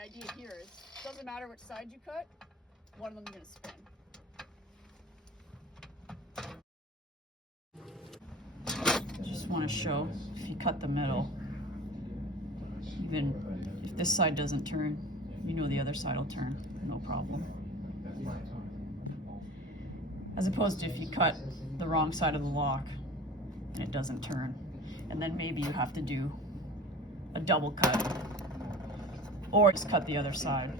the idea here is, it doesn't matter which side you cut, one of them is going to spin. Just want to show, if you cut the middle, even if this side doesn't turn, you know the other side will turn, no problem. As opposed to if you cut the wrong side of the lock and it doesn't turn. And then maybe you have to do a double cut or just cut the other side.